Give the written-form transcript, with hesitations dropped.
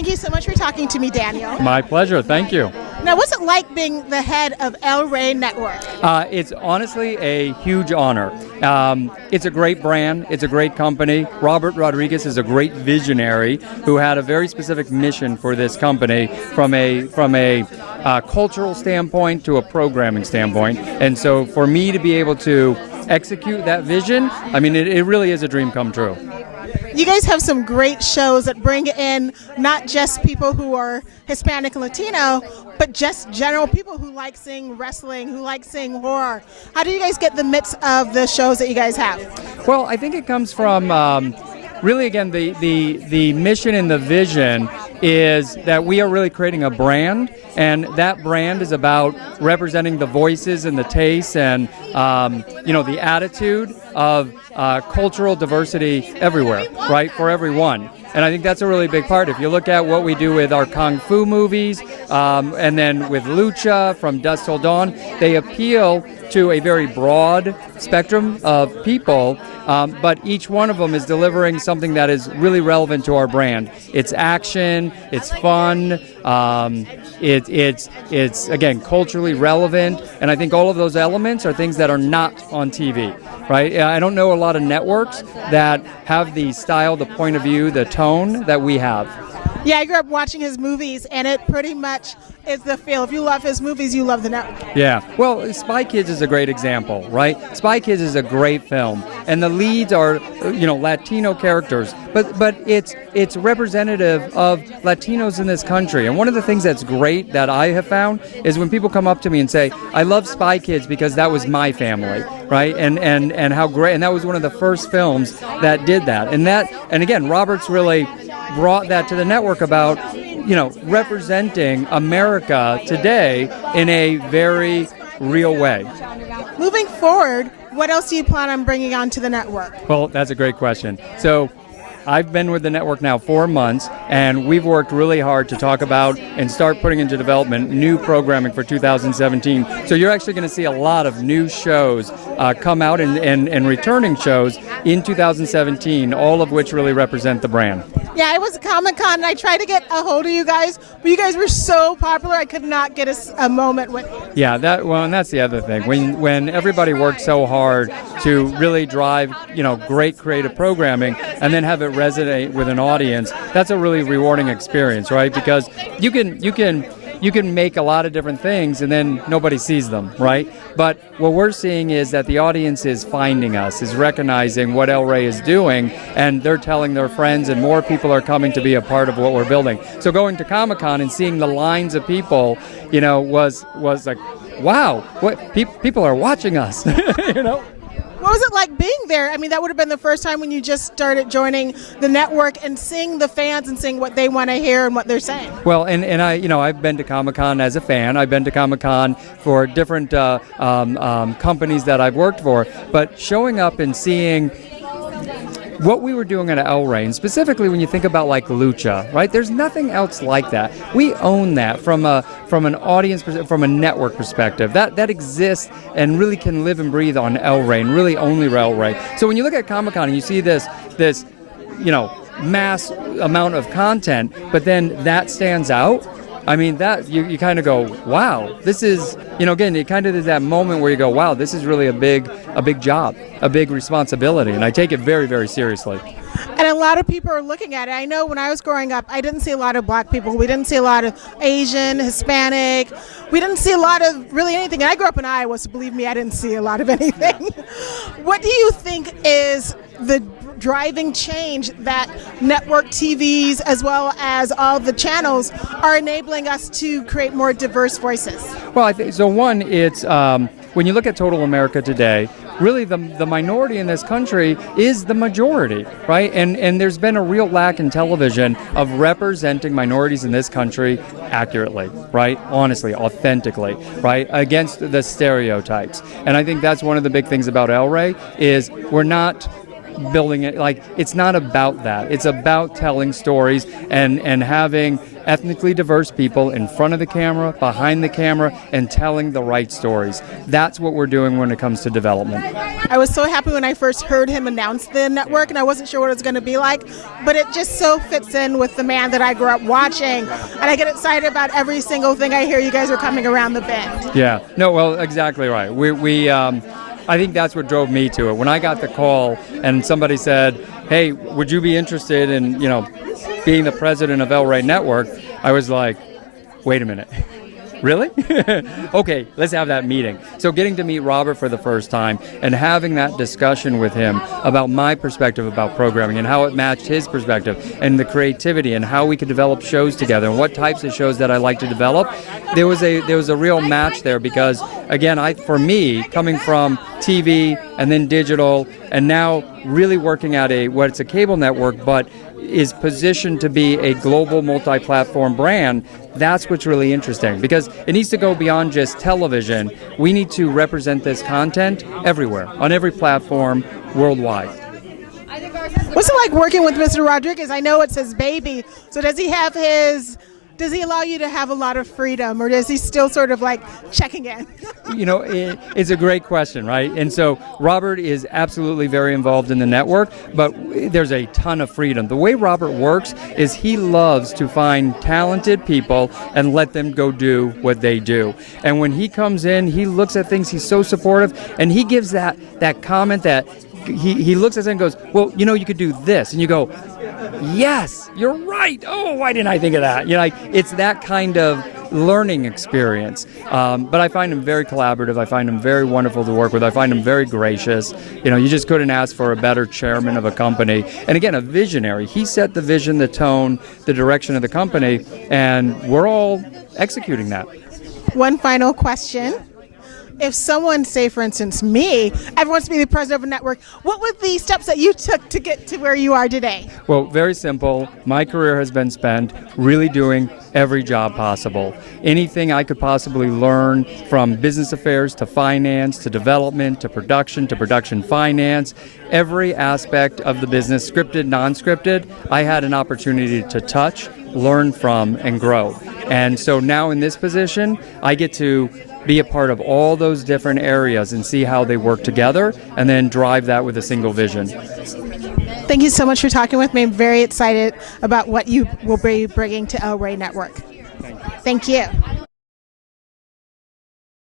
Thank you so much for talking to me, Daniel. My pleasure. Thank you. Now, what's it like being the head of Rey Network? It's honestly a huge honor. It's a great brand. It's a great company. Robert Rodriguez is a great visionary who had a very specific mission for this company from a cultural standpoint to a programming standpoint. And so for me to be able to execute that vision, I mean, it really is a dream come true. You guys have some great shows that bring in not just people who are Hispanic and Latino, but just general people who like seeing wrestling, who like seeing horror. How do you guys get the mix of the shows that you guys have? Well, I think it comes from really, again, the mission and the vision is that we are really creating a brand, and that brand is about representing the voices and the tastes and the attitude of cultural diversity everywhere, right, for everyone. And I think that's a really big part. If you look at what we do with our Kung Fu movies and then with Lucha, From Dusk Till Dawn, they appeal to a very broad spectrum of people, but each one of them is delivering something that is really relevant to our brand. It's action, it's fun, it's again, culturally relevant, and I think all of those elements are things that are not on TV, right? I don't know a lot of networks that have the style, the point of view, the tone that we have. Yeah, I grew up watching his movies, and it pretty much is the feel. If you love his movies, you love the network. Yeah, well, Spy Kids is a great example, right? Spy Kids is a great film, and the leads are, Latino characters, but it's representative of Latinos in this country. And one of the things that's great that I have found is when people come up to me and say, "I love Spy Kids because that was my family," right? And how great, and that was one of the first films that did that. And again, Robert's really brought that to the network about, representing America today in a very real way. Moving forward, what else do you plan on bringing onto the network? Well, that's a great question. So I've been with the network now 4 months, and we've worked really hard to talk about and start putting into development new programming for 2017. So you're actually going to see a lot of new shows come out and returning shows in 2017, all of which really represent the brand. Yeah, I was at Comic-Con, and I tried to get a hold of you guys, but you guys were so popular, I could not get a moment with you. Yeah, and that's the other thing. When everybody works so hard to really drive, great creative programming and then have it resonate with an audience, that's a really rewarding experience, right? Because you can make a lot of different things and then nobody sees them, right? But what we're seeing is that the audience is finding us, is recognizing what El Rey is doing, and they're telling their friends, and more people are coming to be a part of what we're building. So going to Comic-Con and seeing the lines of people, was like, wow, what people are watching us, What was it like being there? I mean, that would have been the first time when you just started joining the network and seeing the fans and seeing what they want to hear and what they're saying. Well, and I, I've been to Comic-Con as a fan. I've been to Comic-Con for different companies that I've worked for. But showing up and seeing what we were doing at El Rey, and specifically when you think about like Lucha, right? There's nothing else like that. We own that from an audience, from a network perspective. That exists and really can live and breathe on El Rey, and really only El Rey. So when you look at Comic-Con and you see this mass amount of content, but then that stands out, I mean, that you kind of go, wow, this is, again, it kind of is that moment where you go, wow, this is really a big job, a big responsibility, and I take it very, very seriously. And a lot of people are looking at it. I know when I was growing up, I didn't see a lot of black people. We didn't see a lot of Asian, Hispanic. We didn't see a lot of really anything. And I grew up in Iowa, so believe me, I didn't see a lot of anything. What do you think is the driving change that network TVs as well as all the channels are enabling us to create more diverse voices? Well, I think so. One, it's when you look at total America today, really the minority in this country is the majority, right? And there's been a real lack in television of representing minorities in this country accurately, right? Honestly, authentically, right? Against the stereotypes. And I think that's one of the big things about El Rey is we're not building it. Like, it's not about that. It's about telling stories and having ethnically diverse people in front of the camera, behind the camera, and telling the right stories. That's what we're doing when it comes to development. I was so happy when I first heard him announce the network, and I wasn't sure what it was going to be like, but it just so fits in with the man that I grew up watching, and I get excited about every single thing I hear you guys are coming around the bend. Yeah, no, well, exactly right. I think that's what drove me to it. When I got the call and somebody said, hey, would you be interested in, being the president of Rey Network, I was like, wait a minute. Really? Okay, let's have that meeting. So getting to meet Robert for the first time and having that discussion with him about my perspective about programming and how it matched his perspective and the creativity and how we could develop shows together and what types of shows that I like to develop, there was a real match there because, again, for me, coming from TV and then digital and now really working at it's a cable network, but is positioned to be a global multi-platform brand, that's what's really interesting because it needs to go beyond just television. We need to represent this content everywhere, on every platform, worldwide. What's it like working with Mr. Rodriguez? I know it's his baby, so does he allow you to have a lot of freedom, or is he still sort of like checking in? It's a great question, right? And so Robert is absolutely very involved in the network, but there's a ton of freedom. The way Robert works is he loves to find talented people and let them go do what they do. And when he comes in, he looks at things, he's so supportive, and he gives that comment that he looks at it and goes, well, you could do this. And you go, yes, you're right. Oh, why didn't I think of that? It's that kind of learning experience. But I find him very collaborative. I find him very wonderful to work with. I find him very gracious. You just couldn't ask for a better chairman of a company. And again, a visionary. He set the vision, the tone, the direction of the company, and we're all executing that. One final question. If someone, say for instance me, ever wants to be the president of a network, what were the steps that you took to get to where you are today? Well, very simple. My career has been spent really doing every job possible. Anything I could possibly learn, from business affairs to finance to development to production finance, every aspect of the business, scripted, non-scripted, I had an opportunity to touch, learn from, and grow. And so now in this position, I get to be a part of all those different areas and see how they work together and then drive that with a single vision. Thank you so much for talking with me. I'm very excited about what you will be bringing to Rey Network. Thank you.